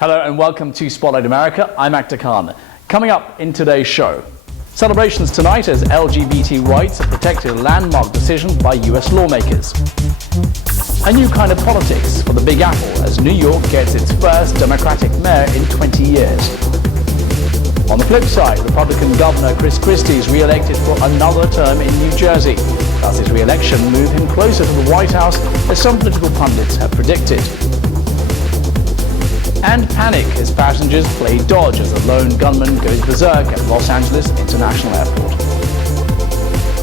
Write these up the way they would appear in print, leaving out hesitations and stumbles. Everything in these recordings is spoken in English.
Hello and welcome to Spotlight America. I'm Akhtar Khan. Coming up in today's show, celebrations tonight as LGBT rights are protected, a landmark decision by US lawmakers. A new kind of politics for the Big Apple as New York gets its first Democratic mayor in 20 years. On the flip side, Republican Governor Chris Christie is re-elected for another term in New Jersey. Does his re-election move him closer to the White House, as some political pundits have predicted? And panic as passengers play dodge as a lone gunman goes berserk at Los Angeles International Airport.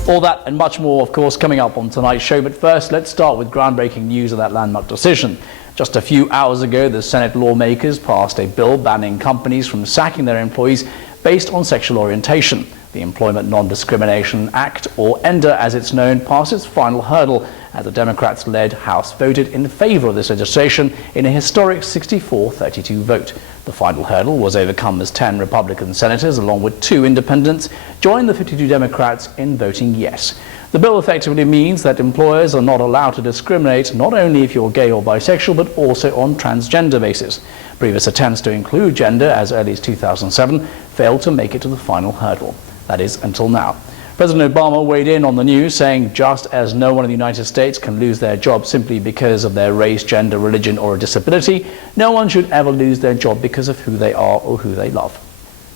All that and much more, of course, coming up on tonight's show. But first, let's start with groundbreaking news of that landmark decision. Just a few hours ago, the Senate lawmakers passed a bill banning companies from sacking their employees based on sexual orientation. The Employment Non-Discrimination Act, or ENDA as it's known, passed its final hurdle as the Democrats-led House voted in favor of this legislation in a historic 64-32 vote. The final hurdle was overcome as 10 Republican senators, along with 2 independents, joined the 52 Democrats in voting yes. The bill effectively means that employers are not allowed to discriminate not only if you're gay or bisexual, but also on transgender basis. Previous attempts to include gender as early as 2007 failed to make it to the final hurdle. That is, until now. President Obama weighed in on the news, saying just as no one in the United States can lose their job simply because of their race, gender, religion, or a disability, no one should ever lose their job because of who they are or who they love.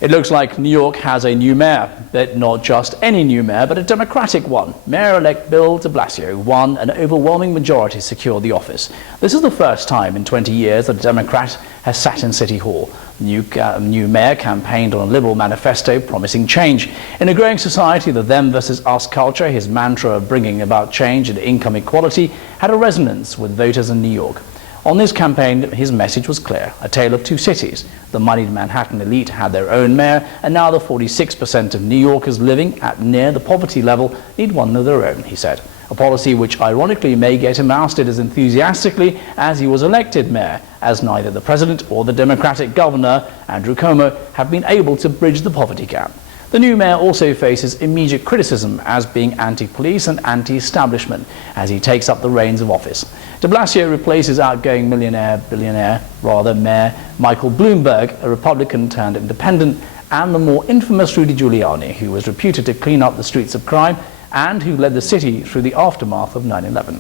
It looks like New York has a new mayor, but not just any new mayor, but a Democratic one. Mayor-elect Bill de Blasio won an overwhelming majority secured the office. This is the first time in 20 years that a Democrat has sat in City Hall. The new mayor campaigned on a liberal manifesto promising change. In a growing society, the them versus us culture, his mantra of bringing about change and income equality, had a resonance with voters in New York. On this campaign, his message was clear, a tale of two cities. The moneyed Manhattan elite had their own mayor, and now the 46% of New Yorkers living at near the poverty level need one of their own, he said. A policy which ironically may get him ousted as enthusiastically as he was elected mayor, as neither the president or the Democratic governor, Andrew Cuomo, have been able to bridge the poverty gap. The new mayor also faces immediate criticism as being anti-police and anti-establishment as he takes up the reins of office. De Blasio replaces outgoing Mayor Michael Bloomberg, a Republican turned independent, and the more infamous Rudy Giuliani, who was reputed to clean up the streets of crime and who led the city through the aftermath of 9/11.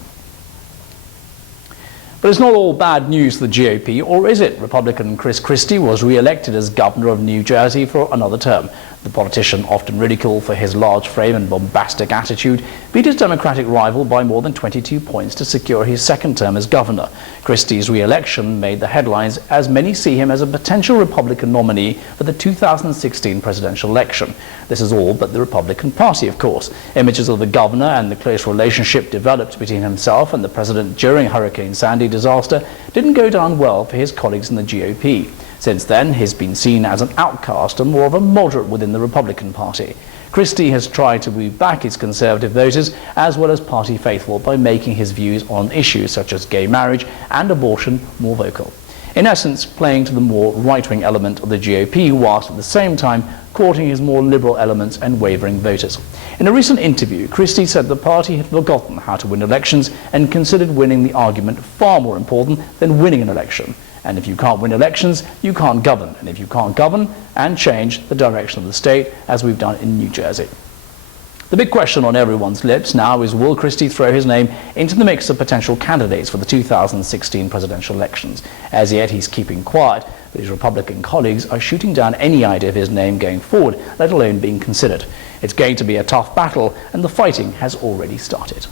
But it's not all bad news for the GOP, or is it? Republican Chris Christie was re-elected as governor of New Jersey for another term. The politician, often ridiculed for his large frame and bombastic attitude, beat his Democratic rival by more than 22 points to secure his second term as governor. Christie's re-election made the headlines as many see him as a potential Republican nominee for the 2016 presidential election. This is all but the Republican Party, of course. Images of the governor and the close relationship developed between himself and the president during Hurricane Sandy disaster didn't go down well for his colleagues in the GOP. Since then, he's been seen as an outcast and more of a moderate within the Republican Party. Christie has tried to woo back his conservative voters as well as party faithful by making his views on issues such as gay marriage and abortion more vocal. In essence, playing to the more right-wing element of the GOP whilst at the same time courting his more liberal elements and wavering voters. In a recent interview, Christie said the party had forgotten how to win elections and considered winning the argument far more important than winning an election. And if you can't win elections, you can't govern. And if you can't govern and change the direction of the state, as we've done in New Jersey. The big question on everyone's lips now is, will Christie throw his name into the mix of potential candidates for the 2016 presidential elections? As yet, he's keeping quiet, but his Republican colleagues are shooting down any idea of his name going forward, let alone being considered. It's going to be a tough battle, and the fighting has already started.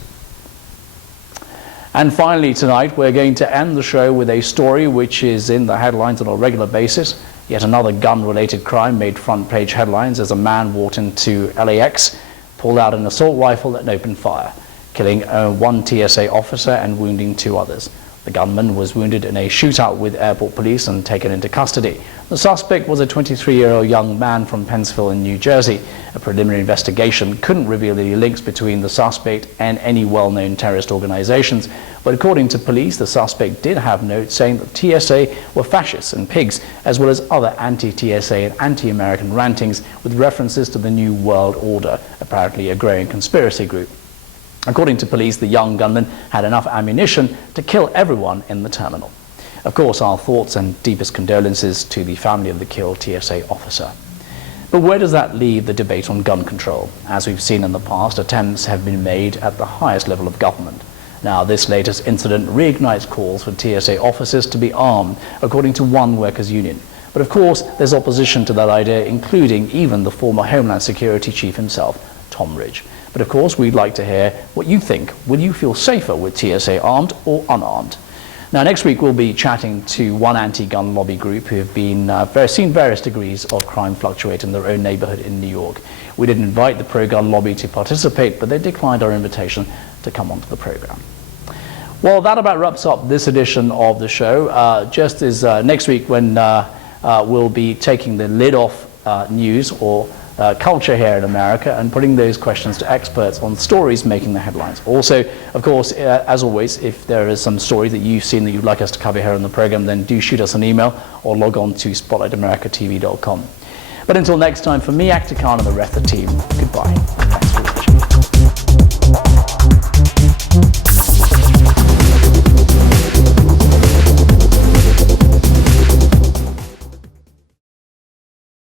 And finally tonight, we're going to end the show with a story which is in the headlines on a regular basis. Yet another gun-related crime made front-page headlines as a man walked into LAX, pulled out an assault rifle and opened fire, killing one TSA officer and wounding 2 others. The gunman was wounded in a shootout with airport police and taken into custody. The suspect was a 23-year-old young man from Pennsville in New Jersey. A preliminary investigation couldn't reveal any links between the suspect and any well-known terrorist organizations, but according to police, the suspect did have notes saying that TSA were fascists and pigs, as well as other anti-TSA and anti-American rantings with references to the New World Order, apparently a growing conspiracy group. According to police, the young gunman had enough ammunition to kill everyone in the terminal. Of course, our thoughts and deepest condolences to the family of the killed TSA officer. But where does that leave the debate on gun control? As we've seen in the past, attempts have been made at the highest level of government. Now, this latest incident reignites calls for TSA officers to be armed, according to one workers' union. But of course, there's opposition to that idea, including even the former Homeland Security Chief himself, Tom Ridge. But of course, we'd like to hear what you think. Will you feel safer with TSA armed or unarmed? Now, next week we'll be chatting to one anti-gun lobby group who have been seen various degrees of crime fluctuate in their own neighborhood in New York. We did invite the pro-gun lobby to participate, but they declined our invitation to come onto the program. Well, that about wraps up this edition of the show. Just as next week when we'll be taking the lid off news or culture here in America and putting those questions to experts on stories making the headlines. Also, of course, as always, if there is some story that you've seen that you'd like us to cover here on the program, then do shoot us an email or log on to spotlightamericatv.com. But until next time, for me, Akhtar Khan, and the rest of the team, goodbye. Thanks.